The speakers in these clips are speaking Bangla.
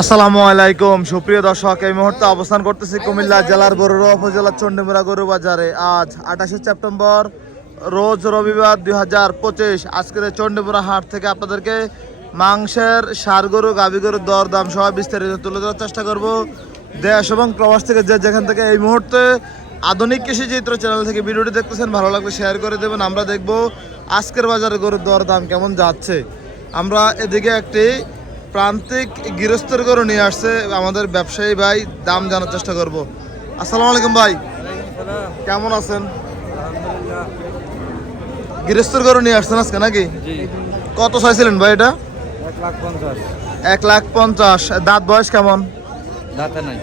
আসসালামু আলাইকুম। সুপ্রিয় দর্শক, এই মুহূর্তে অবস্থান করতেছি কুমিল্লা জেলার বড়ুয়া উপজেলার চন্ডিমুরা গরু বাজারে। আজ আঠাশে সেপ্টেম্বর, রোজ রবিবার দুই হাজার পঁচিশ। আজকের চন্ডিমুরা হাট থেকে আপনাদেরকে মাংসের সার গরু, গাভী গরুর দর দাম সহ বিস্তারিত তুলে ধরার চেষ্টা করব। দেশ এবং প্রবাস থেকে যে যেখান থেকে এই মুহূর্তে আধুনিক কৃষি চিত্র চ্যানেল থেকে ভিডিওটি দেখতেছেন, ভালো লাগলে শেয়ার করে দেবেন। আমরা দেখব আজকের বাজারে গরুর দর দাম কেমন যাচ্ছে। আমরা এদিকে একটি প্রান্তিক গৃহস্থের গরু নিয়ে আসছে আমাদের ব্যবসায়ী ভাই দাম জানার চেষ্টা করব। আসসালামু আলাইকুম ভাই। কেমন আছেন? গৃহস্থের গরু নিয়ে আসছেন আজকে নাকি? কত চাইছিলেন ভাই এটা? এক লাখ পঞ্চাশ। দাঁত বয়স কেমন? দাঁতে নাই।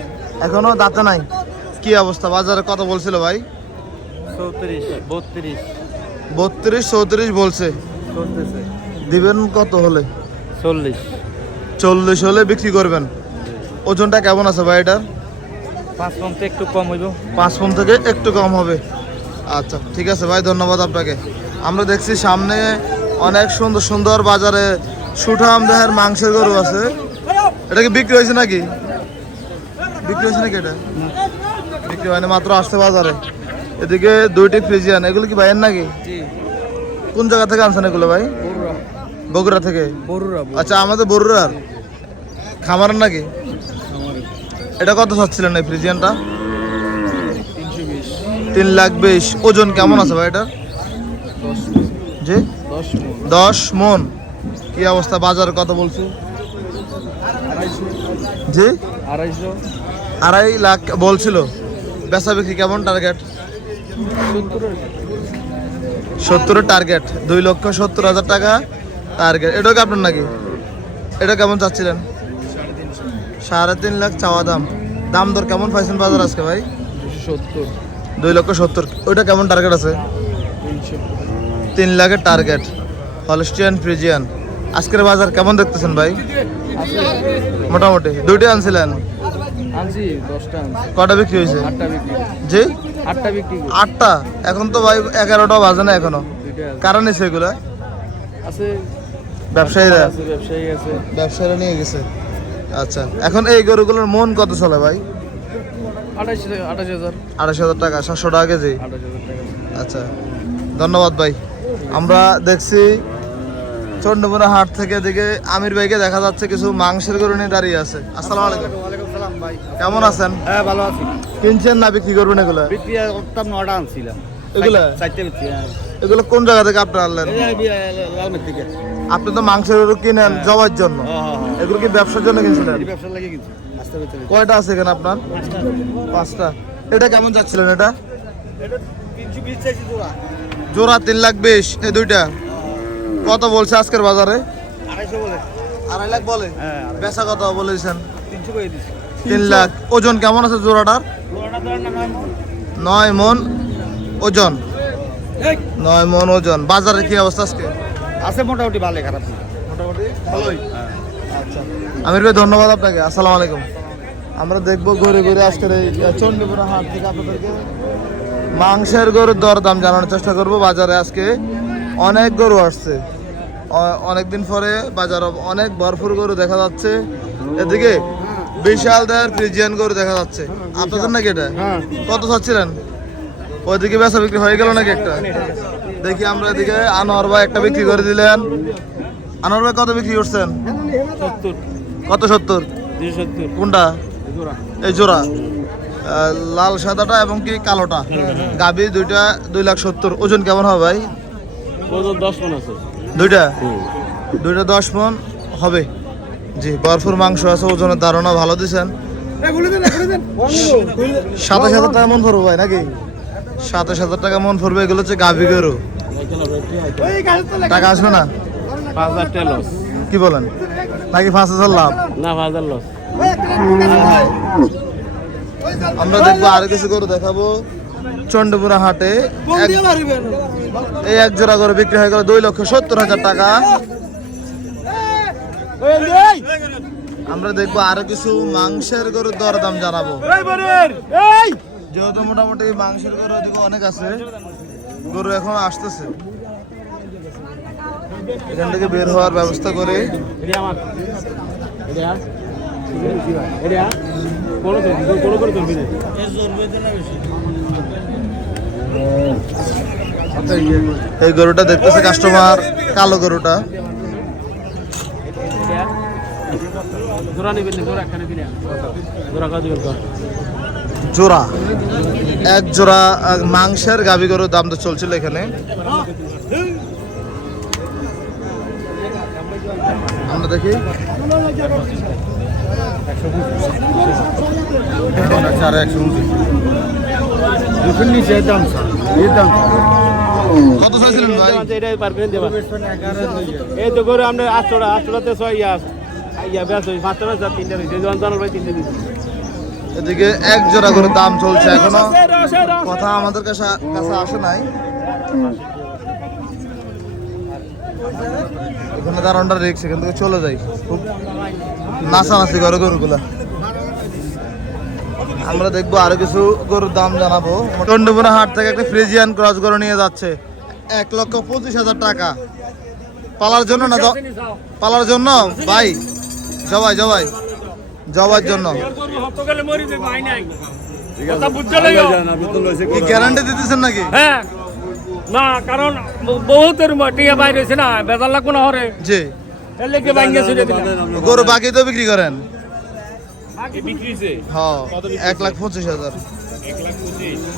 এখনও দাঁতে নাই? কি অবস্থা? বাজারে কত বলছিল ভাই? চৌত্রিশ বত্রিশ। বত্রিশ চৌত্রিশ বলছে। দিবেন কত হলে? চল্লিশ। চল্লিশ হলে বিক্রি করবেন। ওজনটা কেমন আছে ভাই এটার? পাঁচ পঞ্চ একটু কম হইব। পাঁচ ফোন থেকে একটু কম হবে। আচ্ছা ঠিক আছে ভাই ধন্যবাদ আপনাকে। আমরা দেখছি সামনে অনেক সুন্দর সুন্দর বাজারে সুঠাম দেহের মাংসের গরু আছে। এটা কি বিক্রি হয়েছে নাকি? বিক্রি হয়েছে নাকি এটা? বিক্রি হয়নি মাত্র আসছে বাজারে। এদিকে দুইটি ফ্রিজিয়ান এগুলো কি ভাইয়ের নাকি? কোন জায়গা থেকে আনছেন এগুলো ভাই? বগুড়া থেকে? আচ্ছা আমাদের বরুরার খামারের নাকি? এটা কত চাচ্ছিলেন এই ফ্রিজিয়ানটা? তিন লাখ বিশ। ওজন কেমন আছে ভাই এটা জি? দশ মন। কি অবস্থা? বাজারে কত বলছি? জি? আড়াই লাখ বলছিল। বেচা বিক্রি কেমন টার্গেট সত্তরের টার্গেট দুই লক্ষ সত্তর হাজার টাকা টার্গেট এটাও কি আপনার নাকি? এটা কেমন চাচ্ছিলেন? সাড়ে তিন লাখ চাওয়া দাম। দাম দর কেমন পাইছেন বাজার আজকে ভাই? সত্তর। দুই লক্ষ সত্তর। ওইটা কেমন টার্গেট আছে? তিন লাখের টার্গেট হলস্টিয়ান ফ্রিজিয়ান আজকের বাজার কেমন দেখতেছেন ভাই? মোটামুটি। দুইটাই আনছিলেন? কটা বিক্রি হয়েছে? জি? আটটা এখন তো ভাই এগারোটা বাজে না এখনও। আছে। কারণ এসে এগুলা? আছে। ব্যবসায়ীরা? ব্যবসায়ী আছে। ব্যবসায়ীরা নিয়ে গেছে। আচ্ছা এখন এই গরুগুলোর মন কত চলে ভাই? আঠাশ হাজার টাকা সাতশো টাকা কেজি। আচ্ছা ধন্যবাদ ভাই। আমরা দেখছি চন্ডমুড়া হাট থেকে এদিকে আমির ভাইকে দেখা যাচ্ছে কিছু মাংসের গরু নিয়ে দাঁড়িয়ে আছে। আসসালামু আলাইকুম। ভাই কেমন আছেন? হ্যাঁ ভালো আছি। কিনছেন না বিক্রি করবেন এগুলা? বিক্রি করতাম নটা আনছিলাম। এগুলা? চারটে বিক্রি হ্যাঁ। এগুলো কোন জায়গা থেকে আপনি আনলেন? লালমের থেকে। আপনি তো মাংসের গরু কিনেন জবার জন্য। এগুলো কি ব্যবসার জন্য কিনছিলেন? লাগে কয়টা আছে এখানে আপনার? পাঁচটা এটা কেমন যাচ্ছিলেন এটা? জোড়া। তিন লাখ বিশ এই দুইটা। কত বলছে আজকের বাজারে? আড়াইশো বলে। আড়াই লাখ বলে? হ্যাঁ বেচা কত বলেছেন। তিনশো করে দিচ্ছি তিন লাখ। ওজন কেমন আছে জোড়াটার? নয় মন। ওজন। নয় মন ওজন। বাজারে কি অবস্থা আজকে? আছে মোটামুটি ভালো খারাপ মোটামুটি ভালোই। আচ্ছা। আমির ভাই ধন্যবাদ আপনাকে। আসসালামু আলাইকুম। আমরা দেখব ঘুরে ঘুরে আজকের এই চণ্ডীপুরা হাট থেকে আপনাদেরকে মাংসের গরুর দর দাম জানানোর চেষ্টা করব। বাজারে আজকে অনেক গরু আসছে। অনেক দিন পরে বাজারে অনেক ভরপুর গরু দেখা যাচ্ছে। এদিকে বিশাল দেয়ের ফ্রিজিয়ান গরু দেখা যাচ্ছে। আপনাদের নাকি এটা? হ্যাঁ। কত চাচ্ছিলেন? ওইদিকে বেচা বিক্রি হয়ে গেল নাকি একটা? দেখি আমরা এদিকে আনোয়ার ভাই একটা বিক্রি করে দিলেন। আনোয়ার ভাই কত বিক্রি করছেন? কত সত্তর? কোনটা? এই জোড়া। লাল সাদাটা এবং কি কালোটা? গাবি দুইটা দুই লাখ সত্তর। ওজন কেমন হবে ভাই? ওজন দশ মন আছে। দুইটা? দুইটা দশ মন হবে। জি বরফুর মাংস আছে ওজনের ধারণা ভালো দিছেন। সাতাশ হাজার টাকা মন পড়বে ভাই নাকি? সাতাশ হাজার টাকা মন পড়বে এগুলো হচ্ছে গাভি গরু। টাকা আসবে না? কি বলেন? নাকি পাঁচ হাজার লাভ? না পাঁচ হাজার লস। আমরা দেখব আর কিছু করে দেখাবো। চন্ডপুরা হাটে এই এক জোড়া করে বিক্রি হয়ে গেল দুই লক্ষ সত্তর হাজার টাকা। আমরা দেখব আরও কিছু মাংসের গরুর দরদাম জানাব। যেহেতু মোটামুটি মাংসের গরু ওদিকে অনেক আছে গরু এখন আসতেছে। এখান থেকে বের হওয়ার ব্যবস্থা করে। এই গরুটা দেখতেছে কাস্টমার কালো গরুটা। জোড়া নিবেন জোড়া একখানে দিলে জোড়া কাজ জোড়া। এক জোড়া মাংসের গাবি গরুর দাম তো চলছিল এখানে। আমরা দেখি। কত চাইছিলেন ভাই? এটাই পারবেন দেবা। এই তো করে আমরা আটশোটা আটশোটাতে ছয় ইয়া ইয়া এদিকে এক জোড়া করে দাম চলছে এখনও। কথা আমাদের কাছে কাছে আসে নাই। এখানে দারণটা রিক্স এখান থেকে চলে যাই। খুব নাচানাচি করে গরুগুলা। আমরা দেখব আরও কিছু গরুর দাম জানাব। চন্ডীপুরা হাট থেকে একটা ফ্রিজিয়ান ক্রস গরু নিয়ে যাচ্ছে। এক লক্ষ পঁচিশ হাজার টাকা। পালার জন্য না পালার জন্য? ভাই জবাই জবাই। জবার জন্য। কি গ্যারান্টি দিতেছেন নাকি? হ্যাঁ। না কারণ বহুতের টিয়া বাইরে হয়েছে না বেজার লাগবো না হরে। জি। গরু বাকি তো বিক্রি করেন? বিক্রিছে হ্যাঁ এক লাখ পঁচিশ হাজার।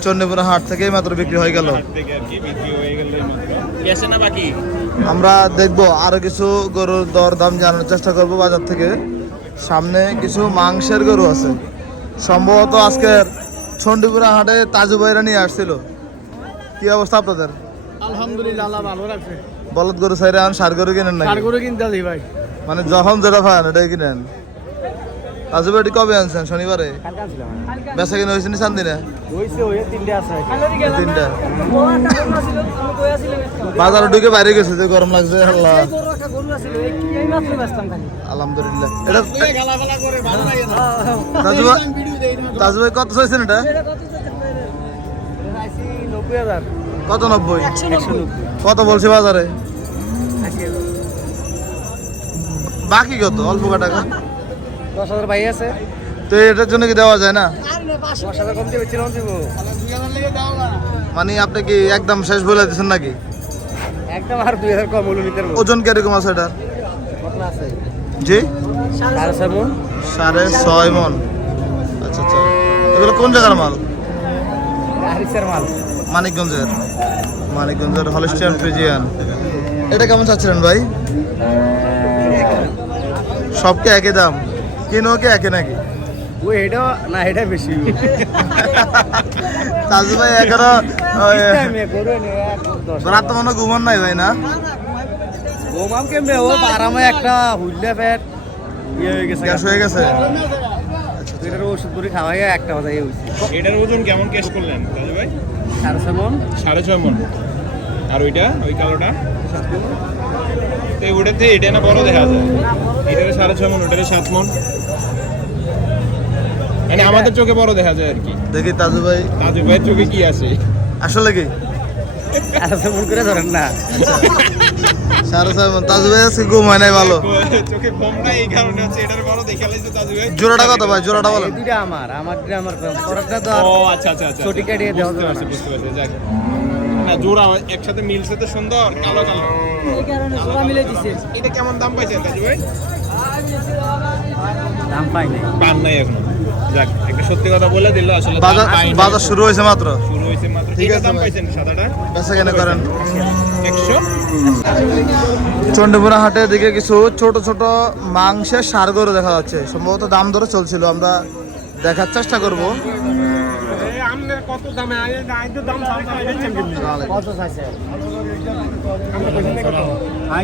চন্ডীপুরা হাট থেকেই মাত্র বিক্রি হয়ে গেল। বাকি? আমরা দেখব আরও কিছু গরুর দর দাম জানার চেষ্টা করব বাজার থেকে। সামনে কিছু মাংসের গরু আছে। সম্ভবত আজকের চন্ডীপুরা হাটে তাজু ভাইরা নিয়ে আসছিল। কি অবস্থা আপনাদের? আলহামদুলিল্লাহ আল্লাহ ভালো রাখছে বলদ গরু সাইরে আন সার গরু কিনেন না সার গরু কিনতে দিই ভাই। মানে যখন যেটা পান এটাই কিনেন? ভাইটি কবে আনছেন? শনিবারে? বেচা কিনে হয়েছে নি চান্দিনে? তিনটা বাজারে ঢুকে বাইরে গেছে যে গরম লাগছে আল্লাহ। আলহামদুলিল্লাহ। এটা তাজু ভাই তাজু ভাই কত চাইছেন এটা? কত নব্বই কত বলছে বাজারে? বাকি কত? অল্প টাকা দশ হাজার ভাই আছে। তো এটার জন্য কি দেওয়া যায় না? দশ হাজার কম দিয়ে বেছিলাম দিব মানে আপনি কি একদম শেষ বলে দিচ্ছেন নাকি? একদম আর দুই হাজার কম হলো নিতে ওজন কীরকম আছে এটা জি? সাড়ে ছয় মন। সাড়ে ছয় মন আচ্ছা আচ্ছা। এগুলো কোন জায়গার মাল? মাল। মানিকগঞ্জের। মানিকগঞ্জের হলিস্টিয়ান ফ্রিজিয়ান। এটা কেমন চাচ্ছিলেন ভাই? সবকে একই দাম। কিনো কি একে নাকি? ওই এটা না এটা বেশি। তাজু ভাই এখনও রাত তো মনে ঘুমান নাই ভাই না? গোমাম কেমবে ও আরামে একটা হুইলে ফ্যাট ইয়ে হয়ে গেছে। গ্যাস হয়ে গেছে? এটার ওষুধ করে খাওয়াই একটা বাজাই হয়েছে এটার ওজন কেমন কেস করলেন দাদু ভাই? সাড়ে ছয় মন। সাড়ে ছয় মন। আর ওইটা ওই কালোটা? তো ওটাতে এটা না বড় দেখা যায়। এটারে সাড়ে ছয় মন ওটারে সাত মন। মানে আমাদের চোখে বড় দেখা যায় আর কি। দেখি তাজু ভাই। দাদু ভাইয়ের চোখে কি আছে? আসলে কি? করে ধরেন না। তাজু ভাই আজকে ঘুম হয় নাই ভালো। চোখে এই কারণে হচ্ছে এটার বড় দেখা লাইছে দাদু ভাই। জোড়াটা কত ভাই? জোড়াটা বলেন। দুইটা আমার আমার দুইটা আমার পরেরটা তো ও আচ্ছা আচ্ছা আচ্ছা ছটি কাটিয়ে দেওয়া বুঝতে পারছি না। বুঝতে পারছি যাক। না জোড়া একসাথে মিলছে তো সুন্দর কালো কালো। এটা কেমন দাম পাইছেন দাদু ভাই? দাম পাই নাই। পান নাই এখন। যাক একটা সত্যি কথা বলে দিল আসলে বাজার বাজার শুরু হয়েছে মাত্র। শুরু হয়েছে মাত্র। ঠিক আছে দাম পাইছেন সাদাটা? বেচা কেনা করেন। চন্ডীপুরা হাটের দিকে কিছু ছোট ছোট মাংসের সার গরু দেখা যাচ্ছে। সম্ভবত দাম ধরে চলছিল। আমরা দেখার চেষ্টা করব।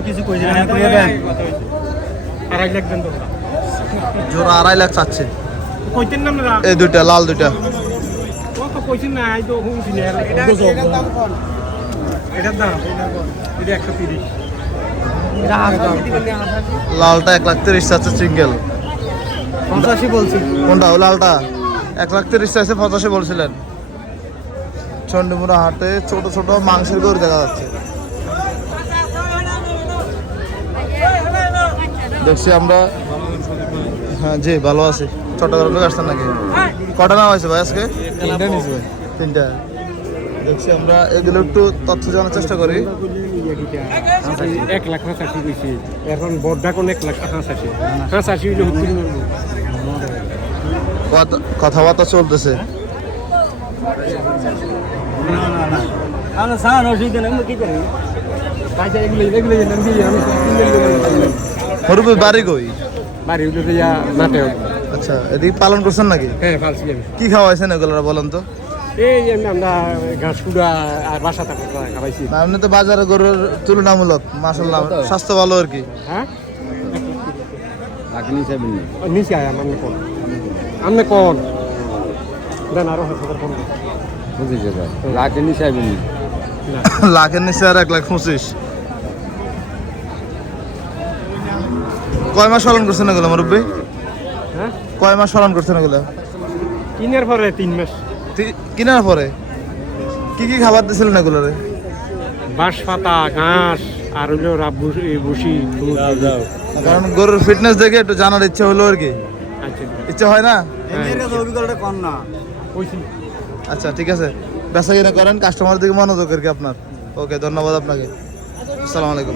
কিছু কইছি আড়াই লাখ দেন তোমরা। জোড়া আড়াই লাখ চাচ্ছে। কইতেন না এই দুইটা লাল দুইটা। কত কইছেন না এই তো হুমছি না এটা এটার দাম কোন এটার দাম? এটা একশো তিরিশ। লালটা এক লাখ তিরিশ চাচ্ছে সিঙ্গেল। পঞ্চাশি বলছি। কোনটা? লালটা। এক লাখ তিরিশ চাইছে পঁচাশি বলছিলেন। চন্ডীপুরা হাটে ছোট ছোট মাংসের গরু দেখা যাচ্ছে। দেখছি আমরা। হ্যাঁ জি ভালো আছি। চট্টগ্রাম থেকে আসছেন নাকি? কটা নাম হয়েছে ভাই আজকে? তিনটা দেখছি আমরা এগুলো একটু তথ্য জানার চেষ্টা করি। এক লাখ বেশি এখন বড্ডা কোন এক লাখ কথাবার্তা চলতেছে। আমরা সান অসুবিধা মুরব্বী বাড়ি কই বাড়ি উঠে যা নাটে আচ্ছা এদিকে পালন করছেন নাকি? হ্যাঁ আমি কি খাওয়াইছেন এগুলো বলেন তো এই এমনি আমরা ঘাস কুড়া আর বাসা থাকা খাওয়াইছি না, এমনি তো বাজারে গরুর তুলনামূলক মাসাল্লাহ স্বাস্থ্য ভালো আর কি? হ্যাঁ আপনি চাইবেন ও, নিচে আয় কোন কোন দেন আরও হাজার। বুঝেছে লাখের নিচে আর এক লাখ পঁচিশ কয় মাস পালন করছেন এগুলো মুরব্বী? হ্যাঁ? কয় মাস পালন করছেন এগুলো? কিনার পরে তিন মাস। কেনার পরে? কি কি খাবার দিয়েছিলেন এগুলোরে? বাঁশ পাতা ঘাস আর রাব বসি কারণ গরুর ফিটনেস দেখে একটু জানার ইচ্ছা হলো আর কি। আচ্ছা ইচ্ছা হয় না? আচ্ছা ঠিক আছে। বেচা কিনা করেন কাস্টমার দিকে মনোযোগ আর কি আপনার। ওকে ধন্যবাদ আপনাকে। আসসালামু আলাইকুম।